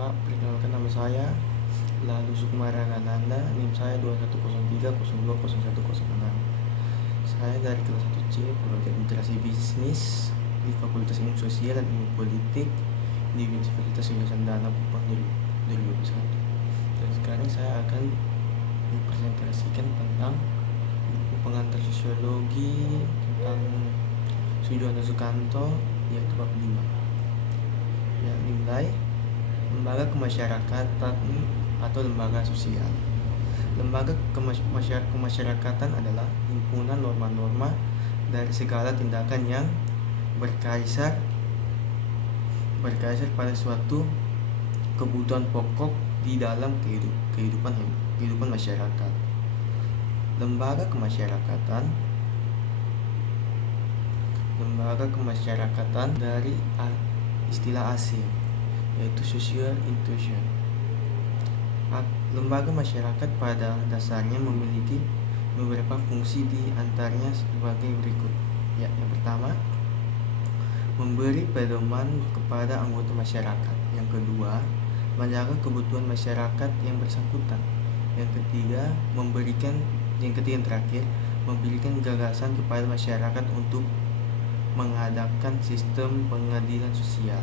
Pak, perkenalkan nama saya Lalu Sukmara Ananda, NIM saya 2103020106. Saya dari kelas 1C, Prodi Administrasi Bisnis di Fakultas Ilmu Sosial dan Ilmu Politik di Universitas Sri Sandana Kupang 2021. Dan sekarang saya akan mempresentasikan tentang buku pengantar sosiologi tentang Sujono Sukanto, yaitu bab 5. Ya, nilai lembaga kemasyarakatan atau lembaga sosial. Lembaga kemasyarakatan adalah himpunan norma-norma dari segala tindakan yang berkaisar pada suatu kebutuhan pokok di dalam kehidupan masyarakat. Lembaga kemasyarakatan dari istilah asing, yaitu social inclusion. Lembaga masyarakat pada dasarnya memiliki beberapa fungsi, di antaranya sebagai berikut. Yang pertama, memberi pedoman kepada anggota masyarakat. Yang kedua, menjaga kebutuhan masyarakat yang bersangkutan. Yang ketiga, yang terakhir, memberikan gagasan kepada masyarakat untuk mengadakan sistem pengadilan sosial.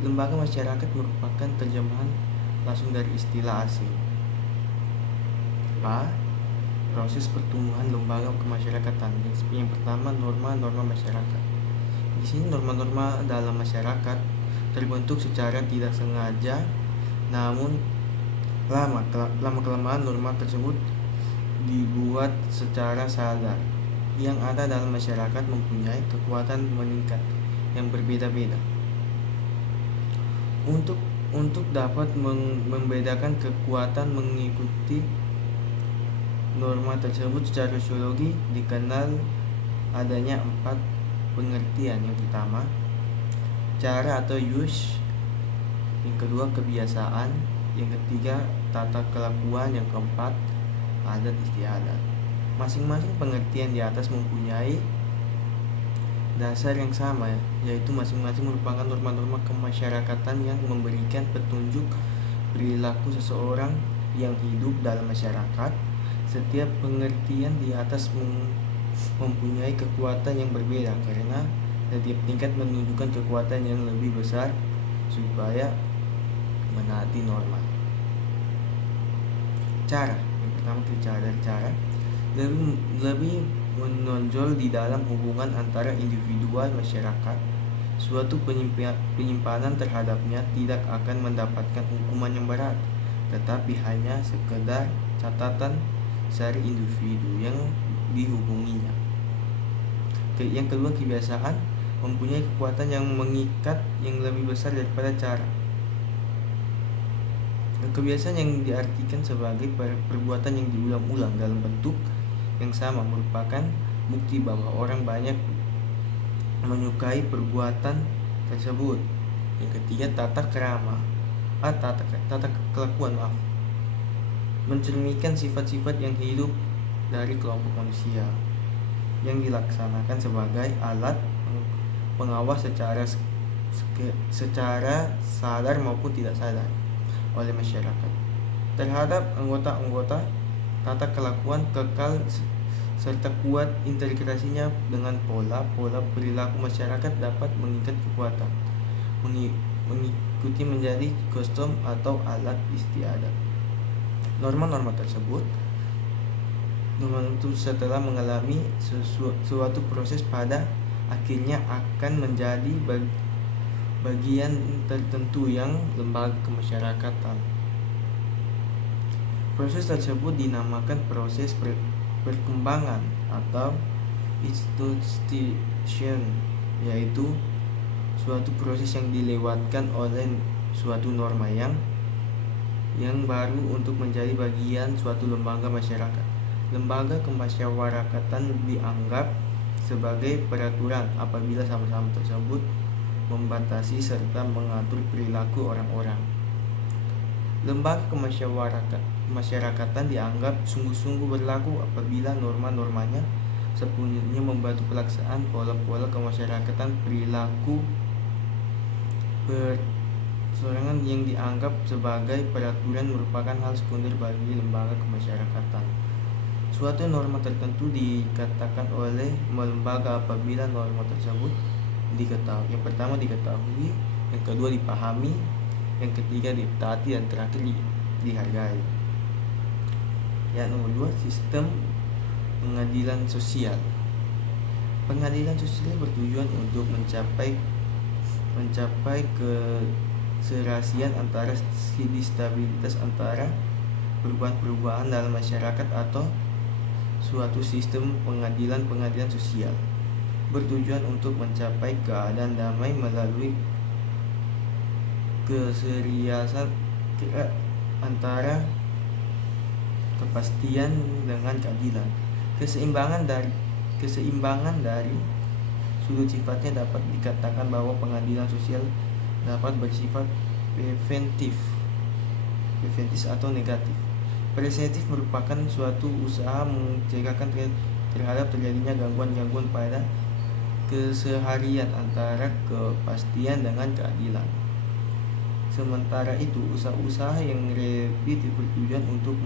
Lembaga masyarakat merupakan terjemahan langsung dari istilah asing. A. Proses pertumbuhan lembaga kemasyarakatan. Yang pertama, norma-norma masyarakat. Di sini norma-norma dalam masyarakat terbentuk secara tidak sengaja, namun lama-kelamaan norma tersebut dibuat secara sadar. Yang ada dalam masyarakat mempunyai kekuatan meningkat yang berbeda-beda. Untuk dapat membedakan kekuatan mengikuti norma tersebut secara sosiologi, dikenal adanya 4 pengertian. Yang pertama, cara atau use. Yang kedua, kebiasaan. Yang ketiga, tata kelakuan. Yang keempat, adat istiadat. Masing-masing pengertian di atas mempunyai dasar yang sama, yaitu masing-masing merupakan norma-norma kemasyarakatan yang memberikan petunjuk perilaku seseorang yang hidup dalam masyarakat. Setiap pengertian di atas mempunyai kekuatan yang berbeda, karena setiap tingkat menunjukkan kekuatan yang lebih besar supaya menaati norma. Cara. Yang pertama, cara lebih menonjol di dalam hubungan antara individual masyarakat. Suatu penyimpanan terhadapnya tidak akan mendapatkan hukuman yang berat, tetapi hanya sekedar catatan sari individu yang dihubunginya. Yang kedua, kebiasaan mempunyai kekuatan yang mengikat yang lebih besar daripada cara. Kebiasaan yang diartikan sebagai perbuatan yang diulang-ulang dalam bentuk yang sama merupakan bukti bahwa orang banyak menyukai perbuatan tersebut. Yang ketiga, tata kelakuan mencerminkan sifat-sifat yang hidup dari kelompok manusia yang dilaksanakan sebagai alat pengawas secara sadar maupun tidak sadar oleh masyarakat terhadap anggota-anggota. Tata kelakuan kekal serta kuat integrasinya dengan pola perilaku masyarakat dapat mengikat kekuatan mengikuti menjadi kostum atau alat istiadat. Norma-norma tersebut setelah mengalami suatu proses pada akhirnya akan menjadi bagian tertentu yang lembaga kemasyarakatan. Proses tersebut dinamakan proses perkembangan atau institution, yaitu suatu proses yang dilewatkan oleh suatu norma yang baru untuk menjadi bagian suatu lembaga masyarakat. Lembaga kemasyarakatan dianggap sebagai peraturan apabila sama-sama tersebut membatasi serta mengatur perilaku orang-orang. Lembaga kemasyarakatan dianggap sungguh-sungguh berlaku apabila norma-normanya sepenuhnya membantu pelaksanaan pola-pola kemasyarakatan perilaku Persorangan yang dianggap sebagai peraturan merupakan hal sekunder bagi lembaga kemasyarakatan. Suatu norma tertentu dikatakan oleh lembaga apabila norma tersebut diketahui. Yang pertama diketahui, yang kedua dipahami, yang ketiga ditaati, dan terakhir dihargai. Ya, nomor 2, sistem pengadilan sosial. Pengadilan sosial bertujuan untuk mencapai keserasian antara stabilitas antara perubahan-perubahan dalam masyarakat atau suatu sistem pengadilan sosial bertujuan untuk mencapai keadaan damai melalui keseriasan antara kepastian dengan keadilan. Keseimbangan dari sudut sifatnya dapat dikatakan bahwa pengadilan sosial dapat bersifat preventif atau negatif. Preventif merupakan suatu usaha mencegah terhadap terjadinya gangguan-gangguan pada keseharian antara kepastian dengan keadilan. Sementara itu, usaha-usaha yang repetitif bertujuan untuk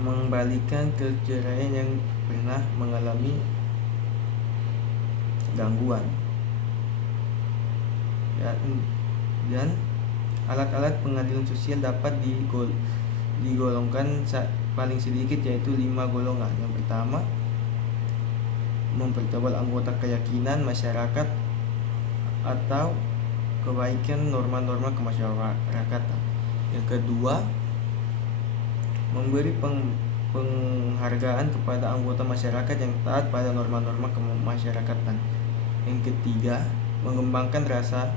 mengembalikan kejayaan yang pernah mengalami gangguan. Dan alat-alat pengadilan sosial dapat digolongkan paling sedikit, yaitu 5 golongan. Yang pertama, mempertebal anggota keyakinan masyarakat atau kebaikan norma-norma kemasyarakatan. Yang kedua, memberi penghargaan kepada anggota masyarakat yang taat pada norma-norma kemasyarakatan. Yang ketiga, mengembangkan rasa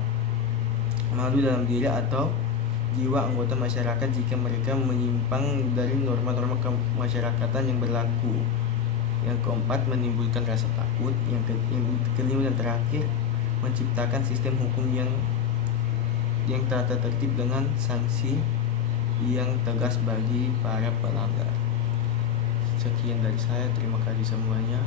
malu dalam diri atau jiwa anggota masyarakat jika mereka menyimpang dari norma-norma kemasyarakatan yang berlaku. Yang keempat, menimbulkan rasa takut. Yang kelima dan terakhir, menciptakan sistem hukum yang tata tertib dengan sanksi yang tegas bagi para pelanggar. Sekian dari saya, terima kasih semuanya.